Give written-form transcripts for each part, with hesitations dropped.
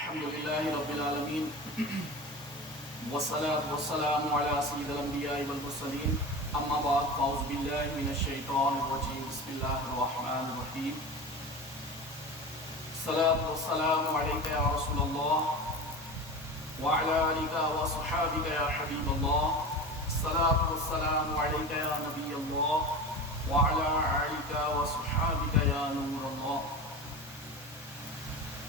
الحمد لله رب العالمين والصلاة والسلام على سيد الأنبياء والمرسلين أما بعد فأعوذ بالله من الشيطان الرجيم بسم الله الرحمن الرحيم الصلاة والسلام عليك يا رسول الله وعلى آلك وصحابك يا حبيب الله الصلاة والسلام عليك يا نبي الله وعلى آلك وصحابك يا نور الله.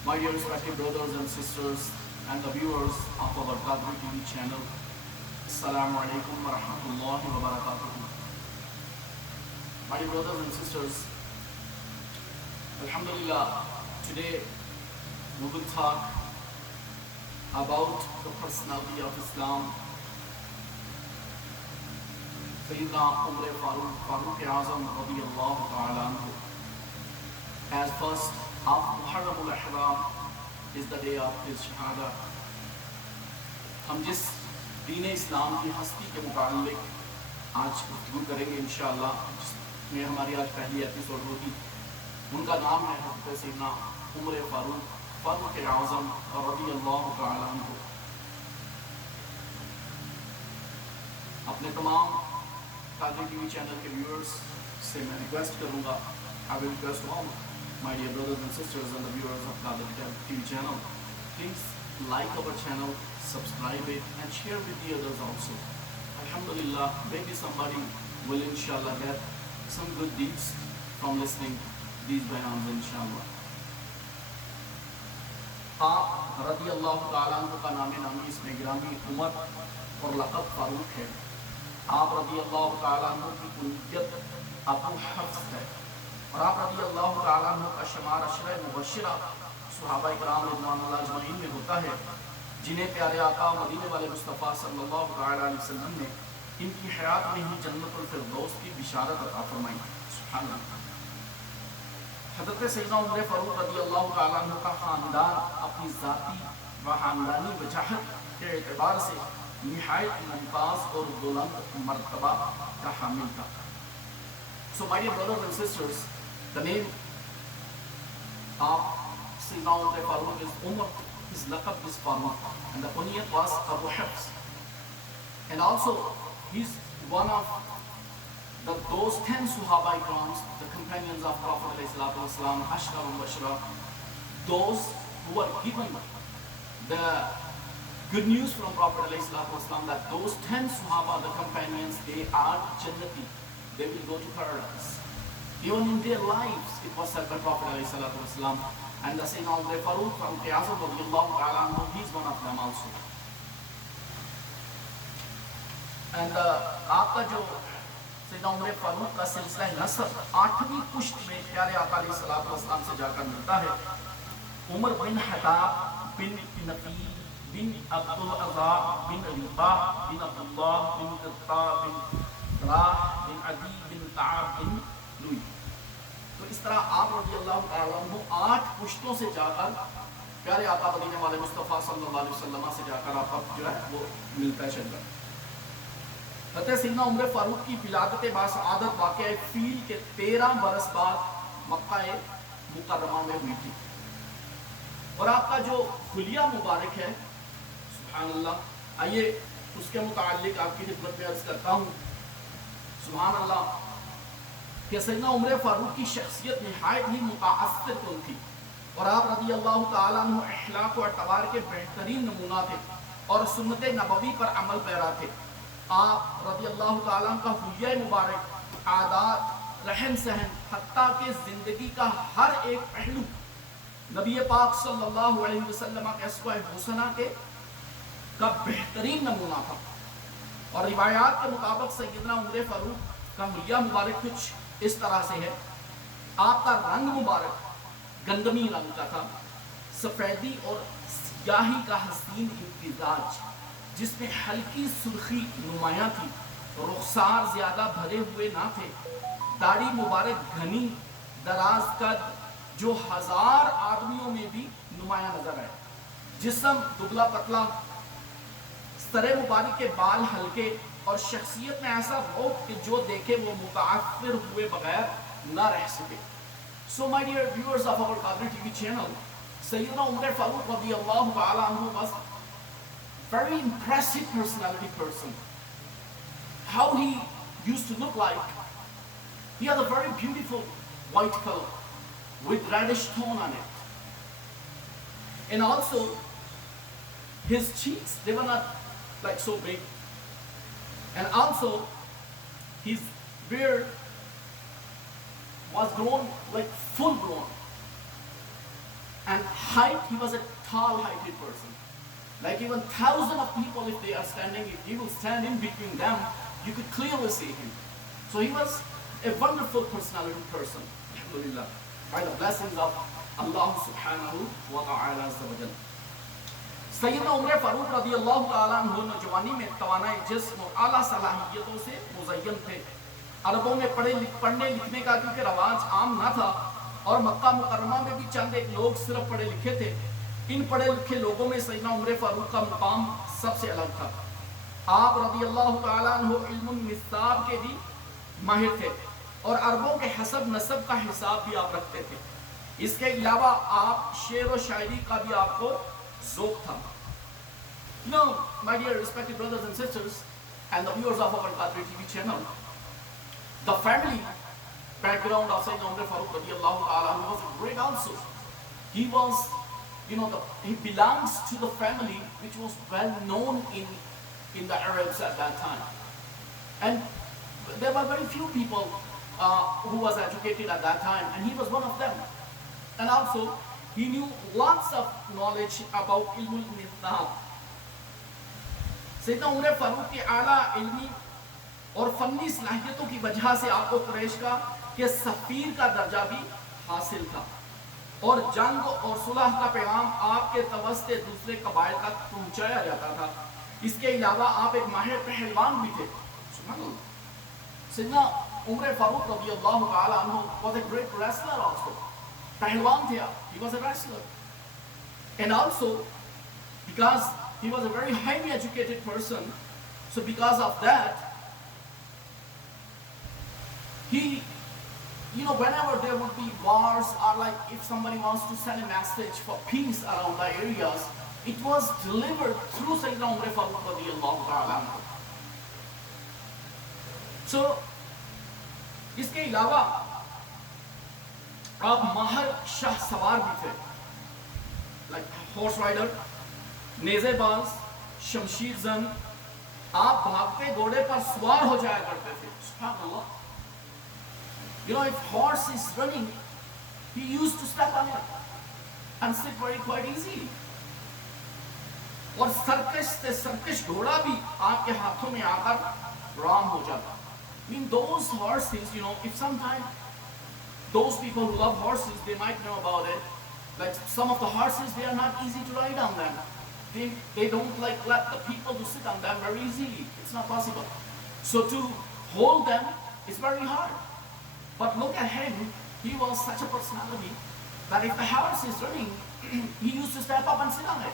My dear respected brothers and sisters and the viewers of our Qadri TV channel, Assalamu alaikum wa rahmatullahi wa barakatuh. My dear brothers and sisters, Alhamdulillah, today we will talk about the personality of Islam. Sayyidina Umar Farooq Azam radiyallahu ta'ala anhu. As first of Muharram al-Ihram is the day of his shahada. ہم جس دین اسلام کی ہستی کے متعلق آج گفتگو کریں گے انشاءاللہ، جس میں ہماری آج پہلی ایپیسوڈ ہوگی، ان کا نام ہے حضرت سیدنا عمر فاروق اعظم رضی اللہ تعالیٰ عنہ. اپنے تمام قادری ٹی وی چینل کے ویورز سے میں ریکویسٹ کروں گا، I will request all my dear brothers and sisters and the viewers of Qadri TV channel, please like our channel, subscribe it and share with the others also. Alhamdulillah, maybe somebody will inshallah get some good deeds from listening these bayans inshallah. آپ رضی اللہ تعالیٰ عنہ کا نام نامی اس میں گرامی عمر اور لقب فاروق ہے. آپ رضی اللہ تعالیٰ عنہ کی کنیت ابو حفص ہے اور آپ رضی اللہ تعالیٰ عنہ کا شمار عشرہ مبشرہ صحابہ کرام رضوان اللہ اجمعین میں ہوتا ہے، جنہیں پیارے آقا مدینے والے مصطفیٰ صلی اللہ علیہ وسلم نے ان کی حیات میں ہی جنت الفردوس کی بشارت عطا فرمائی. سبحان اللہ. حضرت سیدنا عمر فاروق رضی اللہ تعالیٰ عنہ کا خاندان اپنی ذاتی و خاندانی وجاہت کے اعتبار سے نہایت ممتاز اور بلند مرتبہ کا حامل تھا. So my dear brothers and sisters, the name of Sayyidina Umar Farooq is Umar, his laqab is Farooq, and the kunyat was Abu Hafs. And also, he's one of those 10 Sahaba Ikrams, the companions of Prophet ﷺ, Ashra wa Bashra, those who were given the good news from Prophet ﷺ that those 10 Sahaba, the companions, they are Jannati, they will go to paradise. Even in their lives, it was said by Prophet ﷺ, and the Sayyidina Umar Farooq Azam radiyallahu ta'ala anhu, he is one of them also. And آپ کا جو سیدنا عمر فاروق کا سلسلہ نسب 8ویں پشت میں پیارے آقا علیہ السلام سے جا کر ملتا ہے. عمر بن حطاب بن نفیل بن عبدالعزا بن رباح بن عبداللہ بن قطع بن راح بن عدی بن تعب بن لوئی. تو اس طرح آپ رضی اللہ تعالیٰ عنہ 8 پشتوں سے جا کر پیارے آقا مدینے والے مصطفیٰ صلی اللہ علیہ وسلم سے جا کر آپ کا جو ہے وہ ملتا ہے شجرہ. حضرت سیدنا عمر فاروق کی ولادت باسعادت واقعہ فیل کے 13 برس بعد مکہ مکرمہ میں ہوئی تھی. اور آپ کا جو خلیہ مبارک ہے، سبحان اللہ، آئیے اس کے متعلق آپ کی خدمت میں عرض کرتا ہوں. سبحان اللہ کہ سیدنا عمر فاروق کی شخصیت نہایت ہی متاثر کن تھی اور آپ رضی اللہ تعالیٰ عنہ اخلاق و اعتبار کے بہترین نمونہ تھے اور سنت نبوی پر عمل پیرا تھے. آپ رضی اللہ تعالیٰ کا حلیہ مبارک، عادات، رہن سہن، حتیٰ کہ زندگی کا ہر ایک پہلو نبی پاک صلی اللہ علیہ وسلم کے اسوہ حسنہ کا بہترین نمونہ تھا. اور روایات کے مطابق سیدنا عمر فاروق کا حلیہ مبارک کچھ اس طرح سے ہے. آپ کا رنگ مبارک گندمی رنگ کا تھا، سفیدی اور سیاہی کا حسین امتزاج جس میں ہلکی سرخی نمایاں تھی. رخسار زیادہ بھرے ہوئے نہ تھے. داڑھی مبارک گھنی دراز قد جو 1000 آدمیوں میں بھی نمایاں نظر آئے. جسم دبلا پتلا، سر مبارک کے بال ہلکے اور شخصیت میں ایسا روپ کہ جو دیکھے وہ متاثر ہوئے بغیر نہ رہ سکے. So my dear viewers of our Qadri TV channel, Sayyidina Umar Farooq radiallahu ta'ala anhu was very impressive personality person. How he used to look like. He had a very beautiful white color with reddish tone on it. And also, his cheeks, they were not like so big. And also, his beard was grown like full grown. And height, he was a tall heighted person. Like even thousands of people, if they are standing, if he will stand in between them, you could clearly see him. So he was a wonderful personality person, alhamdulillah, by the blessings of Allah subhanahu wa ta'ala azza wa jalla. سیدنا عمر فاروق رضی اللہ تعالیٰ عنہ نوجوانی میں توانائی جسم اور اعلیٰ صلاحیتوں سے مزین تھے. عربوں میں پڑھنے لکھنے کا کیونکہ رواج عام نہ تھا اور مکہ مکرمہ میں بھی چند ایک لوگ صرف پڑھے لکھے تھے. ان پڑھے لکھے لوگوں میں سیدنا عمر فاروق کا مقام سب سے الگ تھا. آپ رضی اللہ تعالیٰ عنہ علم النساب کے بھی ماہر تھے اور عربوں کے حسب نسب کا حساب بھی آپ رکھتے تھے. اس کے علاوہ آپ شعر و شاعری کا بھی آپ کو ذوق تھا. You know, my dear respected brothers and sisters and the viewers of our Qadri TV channel, the family background of Sayyidina Umar Farooq radiallahu ta'ala was great also. He was, he belongs to the family which was well known in the Arabs at that time. And there were very few people who was educated at that time, and he was one of them. And also, he knew lots of knowledge about ilmul nizam. سیدنا عمر فاروق کے اعلیٰ علمی اور فنی صلاحیتوں کی وجہ سے آپ کو قریش کا کہ سفیر کا درجہ بھی حاصل تھا اور جنگ اور صلح کا پیغام آپ کے توسط دوسرے قبائل تک پہنچایا جاتا تھا. اس کے علاوہ آپ ایک ماہر پہلوان بھی تھے. سیدنا عمر فاروق رضی اللہ تعالی عنہ was a great wrestler also. پہلوان تھے آپ. He was a wrestler. And also, because he was a very highly educated person, so because of that, he, whenever there would be wars or like if somebody wants to send a message for peace around the areas, it was delivered through Sayyidina Umar Farooq radiyallahu ta'ala anhu. So, اس کے علاوہ آپ ماہر شاہ سوار بھی تھے. like horse rider, نیزے باز, شمشیر زن. آپ بھاگتے گھوڑے پر سوار ہو جایا کرتے تھے. سبحان اللہ. If horse is running, he used to step on it and sit very quite easily. اور سرکش سے سرکش گھوڑا بھی آپ کے ہاتھوں میں آ کر رام ہو جاتا. those horses, if sometimes those people who love horses, they might know about it. Like some of the horses, they are not easy to ride on them. They don't let the people to sit on them very easily. It's not possible. So to hold them is very hard. But look at him. He was such a personality that if the horse is running, he used to step up and sit on it.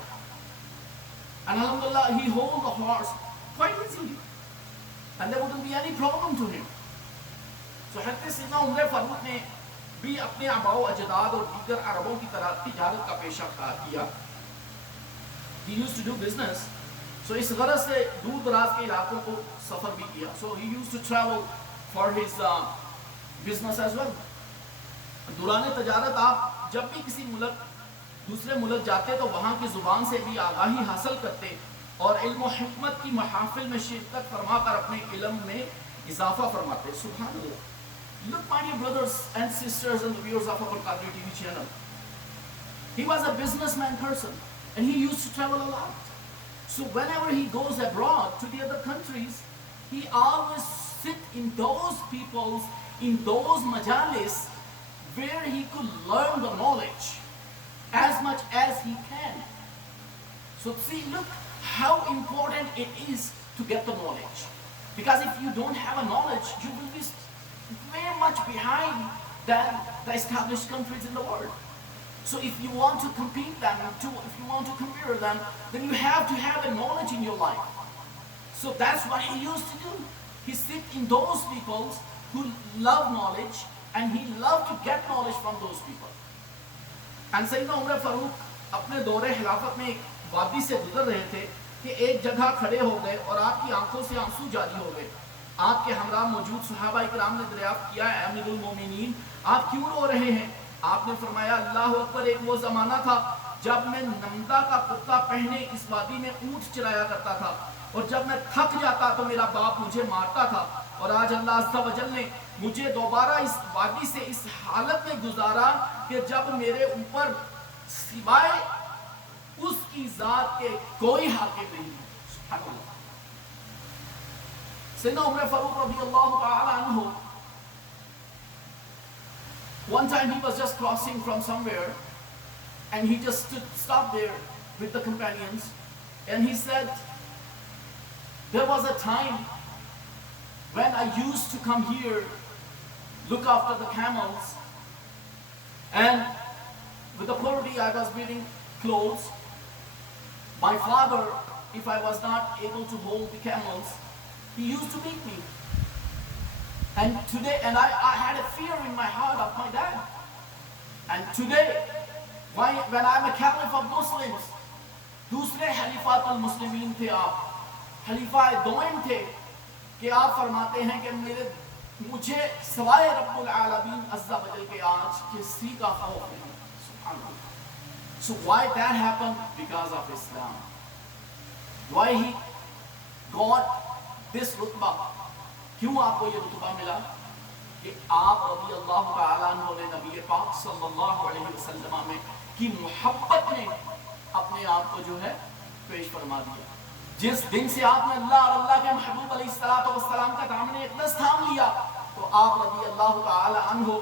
And alhamdulillah, he hold the horse quite easily. And there wouldn't be any problem to him. So حضرت سیدنا عمر فاروق نے بھی اپنے آباء و اجداد اور دیگر عربوں کی طرح تجارت کا پیشہ کار کیا. He used to do business. So اس غرض سے دور دراز کے علاقوں کو سفر بھی کیا. So he used to travel for his business as well. دوران تجارت آپ جب بھی کسی دوسرے ملک جاتے تو وہاں کی زبان سے بھی آگاہی حاصل کرتے اور علم و حکمت کی محافل میں شرکت فرما کر اپنے علم میں اضافہ فرماتے. سبحان اللہ. Look, my dear brothers and sisters and the viewers of our Qadri TV channel. He was a businessman person and he used to travel a lot. So whenever he goes abroad to the other countries, he always sit in those peoples, in those majalis where he could learn the knowledge as much as he can. So see, look how important it is to get the knowledge. Because if you don't have a knowledge, you will be very much behind than the established countries in the world. So if you want to compete them, if you want to compare them, then you have to have a knowledge in your life. So that's what he used to do. He sit in those people who love knowledge and he loved to get knowledge from those people. And Sayyidina Umar Farooq اپنے دور خلافت میں ایک وادی سے گزر رہے تھے کہ ایک جگہ کھڑے ہو گئے اور آپ کی آنکھوں سے آنسو جاری ہو گئے. آپ کے ہمراہ موجود صحابہ کرام نے دریافت کیا ہے امیر المومنین آپ کیوں رو رہے ہیں؟ آپ نے فرمایا اللہ اکبر، ایک وہ زمانہ تھا جب میں نمدہ کا کرتا پہنے اس وادی میں اونٹ چرایا کرتا تھا، اور جب میں تھک جاتا تو میرا باپ مجھے مارتا تھا، اور آج اللہ عز و جل نے مجھے دوبارہ اس وادی سے اس حالت میں گزارا کہ جب میرے اوپر سوائے اس کی ذات کے کوئی حاکم نہیں ہے. سبحان اللہ. سیدنا عمر فاروق رضی اللہ تعالی عنہ, one time he was just crossing from somewhere and he just stopped there with the companions and he said, there was a time when I used to come here, look after the camels, and with the poverty I was wearing clothes. My father, if I was not able to hold the camels, he used to beat me. And today, and I had a fear in my heart of my dad. And today, when I'm a caliph of Muslims, دوسرے حلیفات المسلمین تھے آپ, حلیفہ دوئم تھے, کہ آپ فرماتے ہیں کہ مجھے سوائے رب العالمین عز و جل کے آج کسی کا خوف نہیں. سبحان اللہ. So why that happened? Because of Islam. Why he got this rutbah? کیوں آپ کو یہ رتبہ ملا؟ کہ آپ رضی اللہ تعالیٰ عنہ نے نبی پاک صلی اللہ علیہ وسلم میں کی محبت میں اپنے آپ کو جو ہے پیش فرما دیا. جس دن سے آپ نے اللہ اور اللہ کے محبوب علیہ السلام کا دامن اقدس تھام لیا تو آپ رضی اللہ تعالیٰ عنہ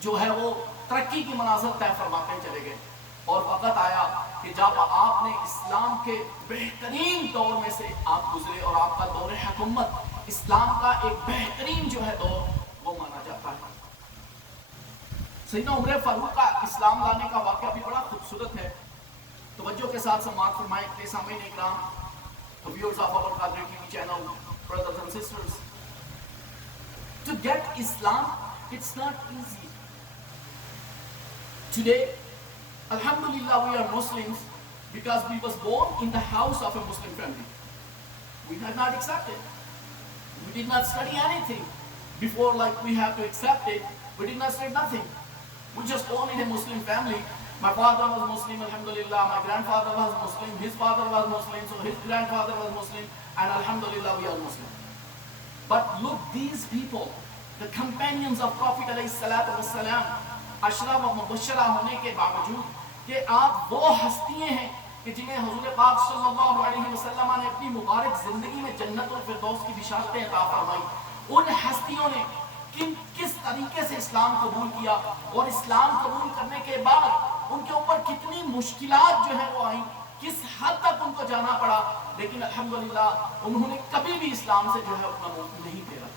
جو ہے وہ ترقی کی منازل طے فرماتے چلے گئے. اور وقت آیا کہ جب آپ نے اسلام کے بہترین دور میں سے آپ گزرے, اور آپ کا دور حکومت اسلام کا ایک بہترین جو ہے دور وہ مانا جاتا ہے. سیدنا عمر فاروق کا اسلام لانے کا واقعہ بھی بڑا خوبصورت ہے. توجہ کے ساتھ سماعت فرمائیں کہ سامعین اکرام, the viewers of our Qadri TV channel, brothers and sisters, to get Islam, it's not easy. Today, alhamdulillah, we are Muslims because we was born in the house of a Muslim family. We had not accepted. We did not study anything before, like we have to accept it. We did not study nothing. We just born in a Muslim family. My father was Muslim, alhamdulillah. My grandfather was Muslim. His father was Muslim. So his grandfather was Muslim. And alhamdulillah, we are Muslim. But look, these people, the companions of Prophet alayhi salatu wassalam, اشرف و مبشرہ ہونے کے باوجود کہ آپ وہ ہستیاں ہیں کہ جنہیں حضور پاک صلی اللہ علیہ وسلم نے اپنی مبارک زندگی میں جنت الفردوس کی بشارتیں عطا فرمائی, ان ہستیوں نے کس طریقے سے اسلام قبول کیا, اور اسلام قبول کرنے کے بعد ان کے اوپر کتنی مشکلات جو ہیں وہ آئیں, کس حد تک ان کو جانا پڑا, لیکن الحمدللہ انہوں نے کبھی بھی اسلام سے جو ہے اپنا منہ نہیں پھیرا.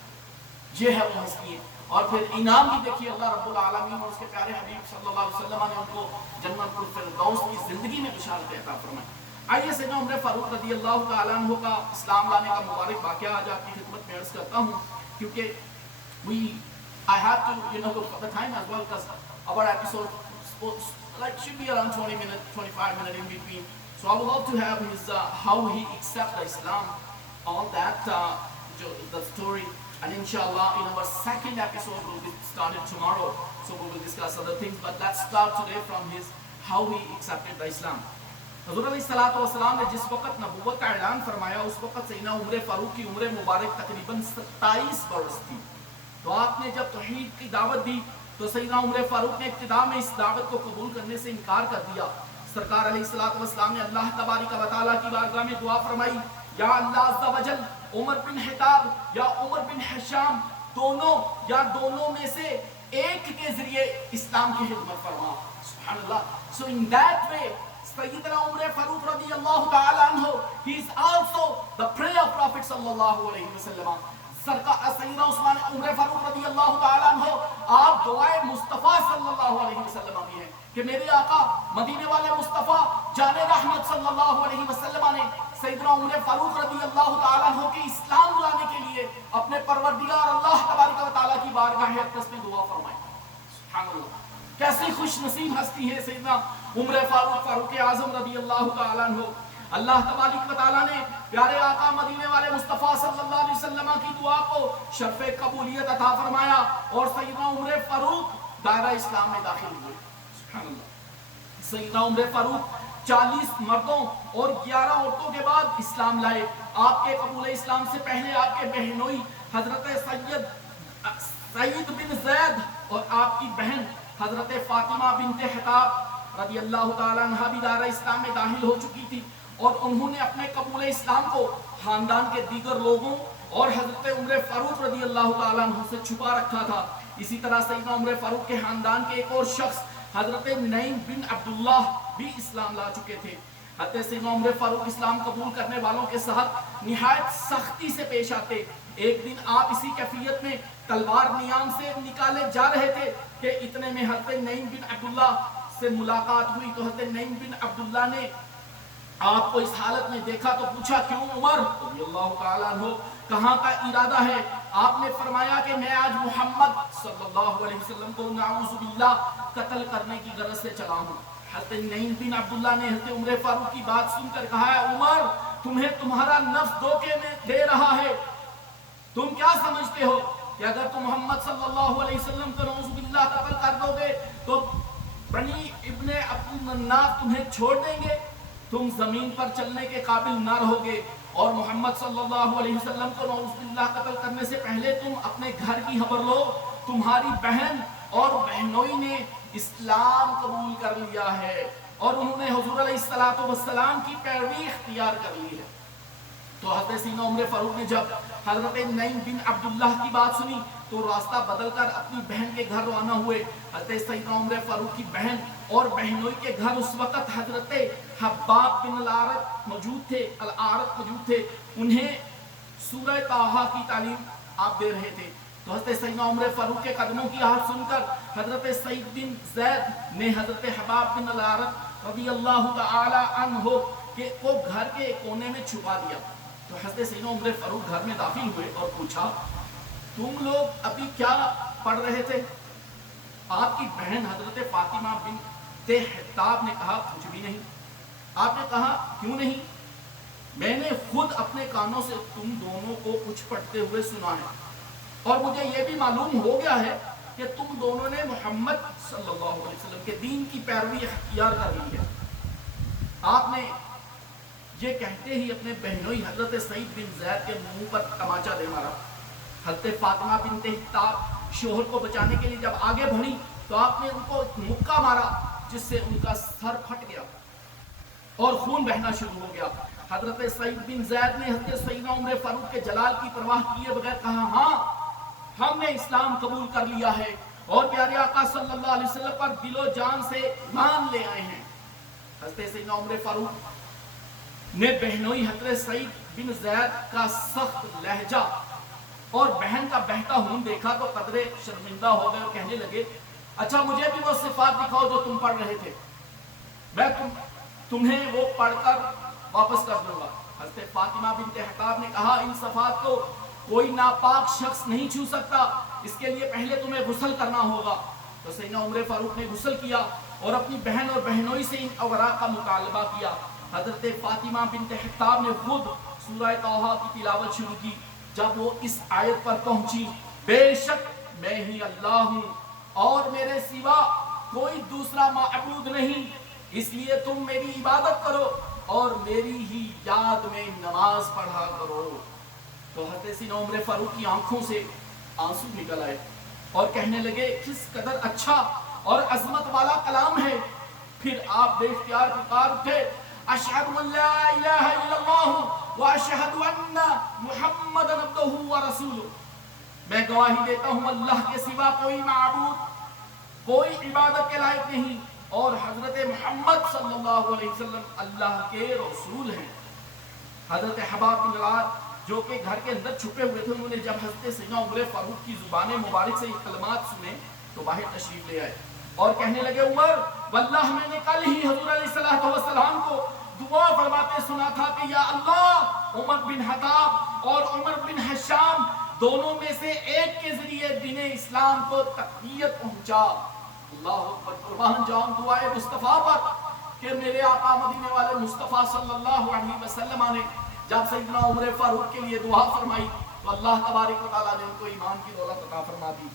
یہ ہے وہ ہستیاں. اور پھر انعام بھی دیکھیے, اللہ رب العالمین اور اس کے پیارے حبیب صلی اللہ علیہ وسلم نے ان کو جنت الفردوس کی زندگی میں بشارت عطا فرمائی. آئیے سیدنا عمر فاروق رضی اللہ تعالیٰ عنہ کا اسلام لانے کا مبارک واقعہ آج آپ کی خدمت میں عرض کرتا ہوں, کیونکہ I have to look for the time as well, because our episode should be around 20 minutes, 25 minutes in between. So I would love to have his how he accepted Islam, all that the story. And inshallah, in our second episode, will be started tomorrow. So we will discuss other things. But let's start today from his how he accepted the Islam. حضور علیہ الصلوۃ والسلام نے جس وقت نبوت کا اعلان فرمایا, اس وقت سیدنا عمر فاروق کی عمر مبارک تقریباً 27 برس تھی. تو آپ نے جب توحید کی دعوت دی تو سیدنا عمر فاروق نے ابتدا میں اس دعوت کو قبول کرنے سے انکار کر دیا. سرکار علیہ الصلوۃ والسلام نے اللہ تبارک و تعالیٰ کی بارگاہ میں دعا فرمائی, یا اللہ عز و جل, عمر بن خطاب یا عمر بن حشام دونوں میں سے ایک کے ذریعے اسلام کی خدمت فرما. سبحان اللہ. So in that way, سیدنا عمر فاروق رضی اللہ تعالی عنہ, he is also the prayer of Prophet صلی اللہ علیہ وسلم. سیدنا عمر فاروق رضی اللہ تعالی عنہ, آپ دعائے مصطفیٰ صلی اللہ علیہ وسلم بھی ہیں کہ میرے آقا مدینے والے مصطفیٰ جان رحمت صلی اللہ علیہ وسلم نے سیدنا عمر فاروق رضی اللہ تعالیٰ عنہ کے اسلام لانے کے لیے اپنے پروردگار اللہ تبارک و تعالیٰ کی بارگاہ اقدس میں دعا فرمائی. سبحان اللہ. کیسی خوش نصیب ہستی ہے سیدنا عمر فاروق فاروق اعظم رضی اللہ تعالیٰ عنہ، اللہ تبارک و تعالیٰ نے پیارے آقا مدینے والے مصطفیٰ صلی اللہ علیہ وسلم کی دعا کو شرف قبولیت عطا فرمایا اور سیدنا عمر فاروق دائرہ اسلام میں داخل ہوئے. سبحان اللہ. سیدنا عمر فاروق 40 مردوں اور 11 عورتوں کے بعد اسلام لائے. آپ کے قبول اسلام سے پہلے آپ کے بہنوئی حضرت سعید بن زید اور آپ کی بہن حضرت فاطمہ بنت حطاب رضی اللہ تعالیٰ عنہ بھی دائرہ اسلام میں داخل ہو چکی تھی اور انہوں نے اپنے قبول اسلام کو خاندان کے دیگر لوگوں اور حضرت عمر فاروق رضی اللہ تعالیٰ عنہ سے چھپا رکھا تھا. اسی طرح سیدنا عمر فاروق کے خاندان کے ایک اور شخص حضرت نعیم بن عبداللہ بھی اسلام لا چکے تھے. حضرت سیدنا عمر فاروق اسلام قبول کرنے والوں کے ساتھ نہایت سختی سے پیش آتے. ایک دن آپ اسی کیفیت میں تلوار نیام سے نکالے جا رہے تھے کہ اتنے میں حضرت نعیم بن عبداللہ سے ملاقات ہوئی تو حضرت نعیم بن عبداللہ نے آپ کو اس حالت میں دیکھا تو پوچھا کیوں عمر رضی اللہ تعالیٰ عنہ کہاں کا ارادہ ہے؟ آپ نے فرمایا کہ میں آج محمد صلی اللہ علیہ وسلم کو نعوذ باللہ قتل کرنے کی غرض سے چلا ہوں. حضرت نعیم بن عبداللہ نے حضرت عمر فاروق کی بات سن کر کہا ہے عمر تمہیں تمہارا نفس دھوکے میں دے رہا ہے. تم کیا سمجھتے ہو کہ اگر تم محمد صلی اللہ علیہ وسلم کو نعوذ باللہ قتل کر دو گے تو بنی ابن عبد مناف تمہیں چھوڑ دیں گے؟ تم زمین پر چلنے کے قابل نہ رہو گے اور محمد صلی اللہ علیہ وسلم کو نعوذ باللہ قتل کرنے سے پہلے تم اپنے گھر کی خبر لو. تمہاری بہن اور بہنوئی نے اسلام قبول کر لیا ہے اور انہوں نے حضور علیہ السلام کی پیروی اختیار کر لی ہے. تو حضرت سیدنا عمر فاروق نے جب حضرت نعیم بن عبداللہ کی بات سنی تو راستہ بدل کر اپنی بہن کے گھر روانہ ہوئے. حضرت سیدنا عمر فاروق کی بہن اور بہنوئی کے گھر اس وقت حضرت حباب بن العارت موجود تھے. انہیں سورہ طٰہٰ کی تعلیم آپ دے رہے تھے. تو حضرت سیدنا عمر فاروق کے قدموں کی آہٹ سن کر حضرت سعید بن زید نے حضرت حباب بن العارت رضی اللہ تعالی عنہ کو گھر کے کونے میں چھپا دیا. تو حضرت سیدنا عمر فاروق گھر میں داخل ہوئے اور پوچھا تم لوگ ابھی کیا پڑھ رہے تھے؟ آپ کی بہن حضرت فاطمہ بنت حطاب نے کہا کچھ بھی نہیں. آپ نے کہا کیوں نہیں؟ میں نے خود اپنے کانوں سے تم دونوں کو کچھ پڑھتے ہوئے سنا ہے اور مجھے یہ بھی معلوم ہو گیا ہے کہ تم دونوں نے محمد صلی اللہ علیہ وسلم کے دین کی پیروی اختیار کر لی ہے. آپ نے یہ کہتے ہی اپنے بہنوئی حضرت سعید بن زید کے منہ پر تماچا دے مارا. حضرت فاطمہ بنت حطاب شوہر کو بچانے کے لیے جب آگے بڑھی تو آپ نے ان کو مکہ مارا جس سے ان کا سر پھٹ گیا اور خون بہنا شروع ہو گیا. حضرت سعید بن زید نے حضرت سیدنا عمر فاروق کے جلال کی پرواہ کیے بغیر کہا ہاں ہم نے اسلام قبول کر لیا ہے اور پیارے آقا صلی اللہ علیہ وسلم پر دل و جان سے ایمان لے آئے ہیں. حضرت سیدنا عمر فاروق نے بہنوئی حضرت سعید بن زید کا سخت لہجہ اور بہن کا بہتا ہون دیکھا تو قدرے شرمندہ ہو گئے اور کہنے لگے اچھا مجھے بھی وہ صفات دکھاؤ جو تم پڑھ رہے تھے، میں تمہیں وہ پڑھ کر واپس کر دوں گا. حضرت فاطمہ بنت حطاب نے کہا ان صفات کو کوئی ناپاک شخص نہیں چھو سکتا، اس کے لیے پہلے تمہیں غسل کرنا ہوگا. تو سیدنا عمر فاروق نے غسل کیا اور اپنی بہن اور بہنوئی سے ان اوراق کا مطالبہ کیا. حضرت فاطمہ بنت حطاب نے خود سورہ طٰہٰ کی تلاوت شروع کی. جب وہ اس آیت پر پہنچی بے شک میں ہی اللہ ہوں اور میرے سوا کوئی دوسرا معبود نہیں، اس لیے تم میری عبادت کرو اور میری ہی یاد میں نماز پڑھا کرو. تو حضرت سیدنا عمر فاروق کی آنکھوں سے آنسو نکل آئے اور کہنے لگے کس قدر اچھا اور عظمت والا کلام ہے. پھر آپ بے اختیار پکار اٹھے اشہد ان لا الہ الا اللہ واشہد ان محمد عبدہ ورسولہ، میں گواہی دیتا ہوں اللہ کے سوا کوئی معبود کوئی عبادت کے لائق نہیں اور حضرت محمد صلی اللہ علیہ وسلم اللہ کے رسول ہیں. حضرت حباب بن العارت جو کہ گھر کے اندر چھپے ہوئے تھے انہوں نے جب حضرت سیدنا عمر فاروق کی زبان مبارک سے یہ کلمات سنے تو باہر تشریف لے آئے اور کہنے لگے عمر واللہ میں نے کل ہی حضور علیہ السلام کو دعا فرماتے سنا تھا کہ یا اللہ عمر بن حطاب اور عمر بن حشام دونوں میں سے ایک کے ذریعے دین اسلام کو تقویت پہنچا. اللہ اکبر، قربان جاؤں دعائے مصطفیٰ پر کہ میرے آقا مدینے والے مصطفیٰ صلی اللہ علیہ وسلم نے جب سیدنا عمر فاروق کے لیے دعا فرمائی تو اللہ تبارک و تعالیٰ نے ان کو ایمان کی دولت عطا فرما دی.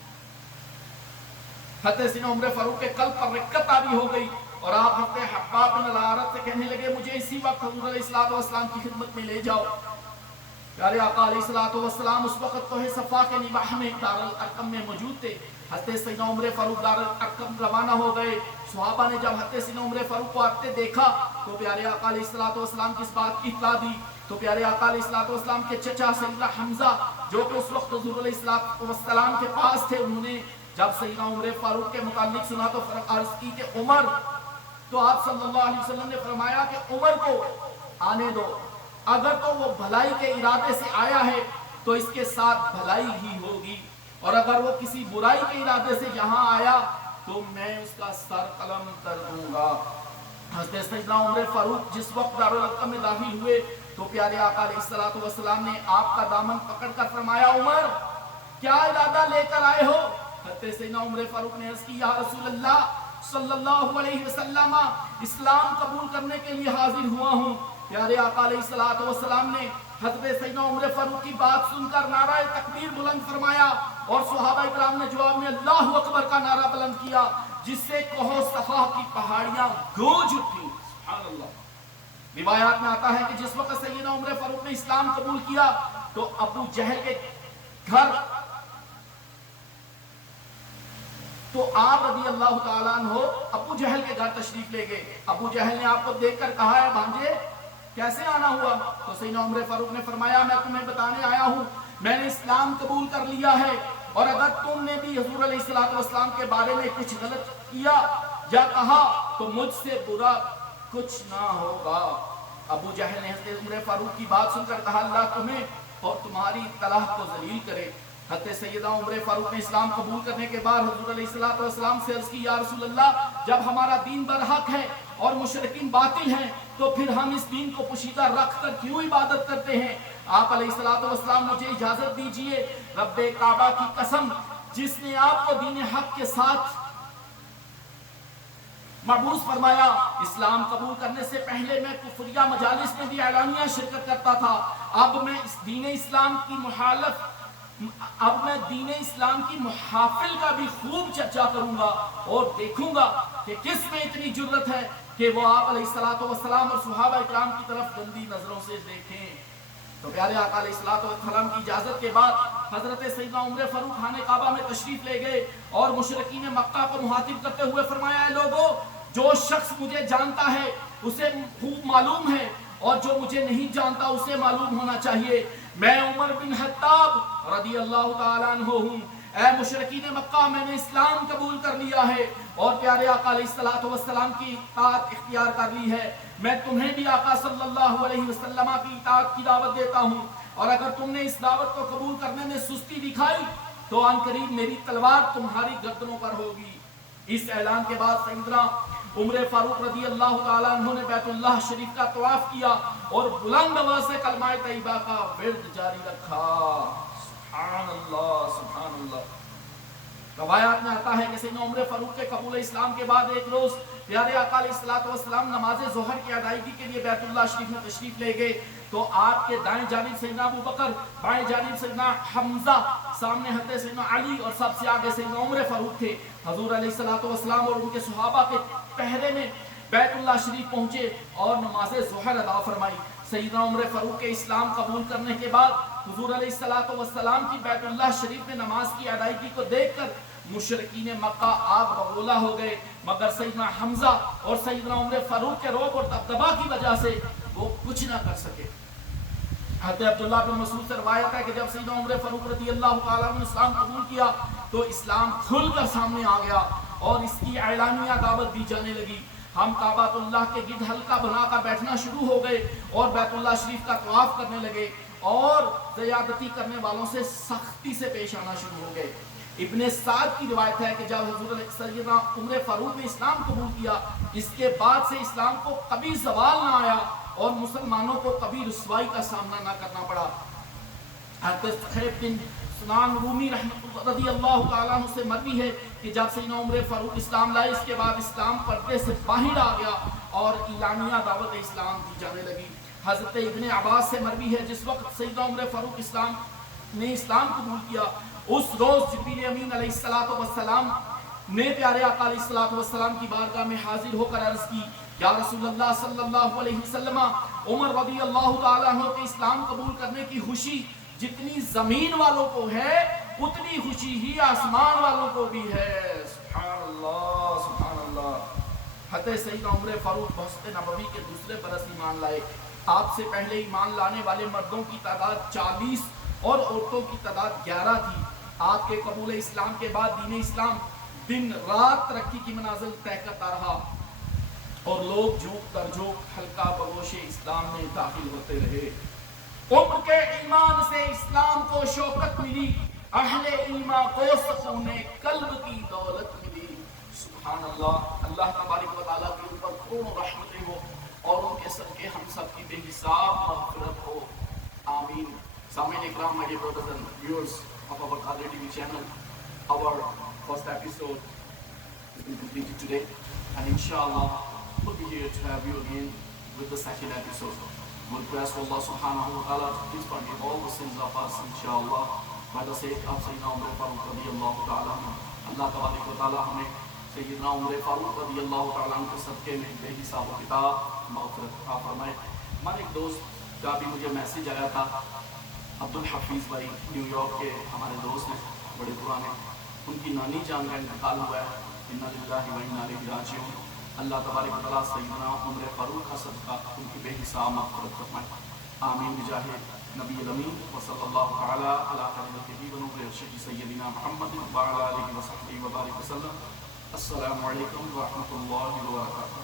حضرت سیدنا عمر فاروق کے قلب پر رقت طاری ہو گئی اور آپ حضرت حباب بن الحارث سے کہنے لگے مجھے اسی وقت حضور علیہ السلام کی خدمت میں لے جاؤ. پیارے آقا علیہ السلام اس وقت کوہ صفا کے نواح میں دار الارقم میں موجود تھے. حضرت سیدنا عمر فاروق دار الارقم روانہ ہو گئے. صحابہ نے جب حضرت سیدنا عمر فاروق کو آتے دیکھا تو پیارے آقا علیہ السلام کی اس بات کی اطلاع دی. تو پیارے آقا علیہ السلام کے چچا سیدنا حمزہ جو کہ اس وقت حضور علیہ السلام کے پاس تھے، انہوں نے جب سیدنا عمر فاروق کے متعلق سنا تو عرض کی کہ عمر، تو آپ صلی اللہ علیہ وسلم نے فرمایا کہ عمر کو آنے دو، اگر تو وہ بھلائی کے ارادے سے آیا ہے تو اس کے ساتھ بھلائی ہی ہوگی، اور اگر وہ کسی برائی کے ارادے سے یہاں آیا تو میں اس کا سر قلم کر دوں گا. حضرت سیدنا عمر فاروق جس وقت دارالارقم میں داخل ہوئے تو پیارے آقا علیہ السلام نے آپ کا دامن پکڑ کر فرمایا عمر کیا ارادہ لے کر آئے ہو؟ حضرت سیدنا عمر فاروق نے عرض کی یا رسول اللہ صلی اللہ علیہ وسلم اسلام قبول کرنے کے لیے حاضر ہوا ہوں. پیارے آقا علیہ السلام نے حضرت سیدنا عمر فاروق کی بات سن کر نعرہ تکبیر بلند فرمایا اور صحابہ اکرام نے جواب میں اللہ اکبر کا نعرہ بلند کیا جس سے کوہ صفا کی پہاڑیاں گونج اٹھی. سبحان اللہ. روایات میں آتا ہے کہ جس وقت سیدنا عمر فاروق نے اسلام قبول کیا تو ابو جہل کے گھر تو آپ رضی اللہ تعالیٰ عنہ ابو جہل کے گھر تشریف لے گئے. ابو جہل نے آپ کو دیکھ کر کہا ہے بھانجے کیسے آنا ہوا؟ تو سیدنا عمر فاروق نے فرمایا میں تمہیں بتانے آیا ہوں میں نے اسلام قبول کر لیا ہے، اور اگر تم نے بھی حضور علیہ السلام کے بارے میں کچھ غلط کیا یا کہا تو مجھ سے برا کچھ نہ ہوگا. ابو جہل نے حضرت عمر فاروق کی بات سن کر کہا اللہ تمہیں اور تمہاری اطلاع کو ذلیل کرے. حضرت سیدنا عمر فاروق نے اسلام قبول کرنے کے بعد حضور علیہ السلام سے عرض کی یا رسول اللہ جب ہمارا دین برحق ہے اور مشرکین باطل ہیں تو پھر ہم اس دین کو پوشیدہ رکھ کر کیوں عبادت کرتے ہیں؟ آپ علیہ السلام مجھے اجازت دیجئے، رب کعبہ کی قسم جس نے آپ کو دین حق کے ساتھ مبعوث فرمایا، اسلام قبول کرنے سے پہلے میں کفریہ مجالس میں بھی اعلانیہ شرکت کرتا تھا، اب میں دین اسلام کی محافل کا بھی خوب چرچا کروں گا اور دیکھوں گا کہ کس میں اتنی جرت ہے کہ وہ آپ علیہ السلام اور صحابہ اکرام کی طرف گندی نظروں سے دیکھیں. تو پیارے آقا علیہ السلام کی اجازت کے بعد حضرت سیدنا عمر فاروق خانہ کعبہ میں تشریف لے گئے اور مشرکین مکہ کو مخاطب کرتے ہوئے فرمایا اے لوگو جو شخص مجھے جانتا ہے اسے خوب معلوم ہے اور جو مجھے نہیں جانتا اسے معلوم ہونا چاہیے میں عمر بن خطاب رضی اللہ تعالیٰ عنہ ہوں. اے مشرکین مکہ میں نے اسلام قبول کر لیا ہے اور پیارے آقا علیہ السلام کی اطاعت اختیار کر لی ہے. میں تمہیں بھی آقا صلی اللہ علیہ وسلم کی اطاعت کی دعوت دیتا ہوں اور اگر تم نے اس دعوت کو قبول کرنے میں سستی دکھائی تو ان قریب میری تلوار تمہاری گردنوں پر ہوگی. اس اعلان کے بعد سیدنا عمر فاروق رضی اللہ تعالیٰ عنہ نے بیت اللہ شریف کا طواف کیا اور بلند آواز سے کلمہ طیبہ کا ورد جاری رکھا. سبحان اللہ سبحان اللہ. روایات میں آتا ہے کہ سیدنا عمر فاروق کے قبول اسلام کے بعد ایک روز پیارے آقا علیہ السلام نماز ظہر کی ادائیگی کے لیے بیت اللہ شریف میں تشریف لے گئے تو آپ کے دائیں جانب سیدنا ابو بکر، بائیں جانب سیدنا حمزہ، سامنے حضرت سیدنا علی اور سب سے آگے سیدنا عمر فاروق تھے. حضور علیہ السلام اور ان کے صحابہ کے پہرے میں بیت اللہ شریف پہنچے اور نماز ظہر ادا فرمائی. سیدنا عمر فاروق کے اسلام قبول کرنے کے بعد حضور علیہ السلام کی بیت اللہ شریف میں نماز کی ادائیگی کو دیکھ کر مشرکین مکہ آگ بگولا ہو گئے، مگر سیدنا حمزہ اور سیدنا عمر فاروق کے رعب اور دبدبہ کی وجہ سے وہ کچھ نہ کر سکے. حضرت عبداللہ بن مسعود سے روایت ہے کہ جب سیدنا عمر فاروق رضی اللہ تعالیٰ عنہ نے اسلام قبول کیا تو اسلام کھل کر سامنے آ گیا اور اس کی اعلانیہ دعوت دی جانے لگی. ہم کعبۃ اللہ کے گرد حلقہ بنا کر بیٹھنا شروع ہو گئے اور بیت اللہ شریف کا طواف کرنے لگے اور زیادتی کرنے والوں سے سختی سے پیش آنا شروع ہو گئے. ابن سعد کی روایت ہے کہ جب حضور سیدنا عمر فاروق نے اسلام قبول کیا اس کے بعد سے اسلام کو کبھی زوال نہ آیا اور مسلمانوں کو کبھی رسوائی کا سامنا نہ کرنا پڑا. حضرت صہیب بن سنان رومی رضی اللہ تعالیٰ عنہ سے مروی ہے کہ جب سیدنا عمر فاروق اسلام لائے، اس کے بعد اسلام پردے سے باہر آ گیا اور اعلانیہ دعوت اسلام دی جانے لگی۔ حضرت ابن عباس سے مروی ہے جس وقت سیدنا عمر فاروق نے اسلام قبول کیا، اس روز جبریل امین علیہ السلام نے پیارے آقا علیہ السلام کی بارگاہ میں حاضر ہو کر عرض کی، یا رسول اللہ صلی اللہ علیہ وسلم، عمر رضی اللہ تعالیٰ عنہ کے اسلام قبول کرنے کی خوشی جتنی زمین والوں کو ہے اتنی خوشی ہی آسمان والوں کو بھی ہے۔ سبحان اللہ سبحان اللہ۔ حضرت سیدنا عمر فاروق بہشت نبوی کے دوسرے برس ایمان لائے۔ آپ سے پہلے ایمان لانے والے مردوں کی تعداد 40 اور عورتوں کی تعداد 11 تھی۔ آپ کے قبول اسلام کے بعد دین اسلام دن رات ترقی کی منازل طے کرتا رہا اور لوگ جھوک در جھوک حلقہ بگوش اسلام میں داخل ہوتے رہے۔ عمر کے ایمان سے اسلام کو شوکت ملی، اہل ایمان کو سکون قلب کی دولت ملی۔ سبحان اللہ۔ اللہ تبارک و تعالیٰ کے اوپر کروڑوں رحمتیں ہو اور ان کے صدقے ہم سب کی بے حساب مغفرت ہو، آمین۔ سامعین اکرام، my dear brothers and viewers of our Qadri TV channel, our first episode has been completed today, and inshallah we'll be here to have you again with the second episode. We'll pray for Allah subhanahu wa ta'ala to please forgive all the sins of us, inshallah, by the sake of Sayyidina Umar Farooq radiyallahu ta'ala anhu. Allah tabarak wa ta'ala ہمیں سیدنا عمر فاروق رضی اللہ تعالیٰ عنہ کے صدقے میں بے حساب و کتاب مغفرت عطا فرمائے۔ ہمارے ایک دوست کا بھی مجھے میسیج آیا تھا، عبد الحفیظ بھائی نیو یارک کے ہمارے دوست ہیں بڑے پرانے، ان کی نانی جان کا انتقال ہوا ہے، انا للہ و انا الیہ راجعون۔ اللہ تبارک و تعالیٰ سیدنا عمر فاروق کا صدقہ ان کی بے حساب مغفرت فرمائے، آمین بجاہ نبی الامین وصلی اللہ تعالی علی خیر ونور ارشد سیدنا محمد وعلی آلہ وصحبہ وبارک وسلم۔ السلام علیکم ورحمۃ اللہ وبرکاتہ۔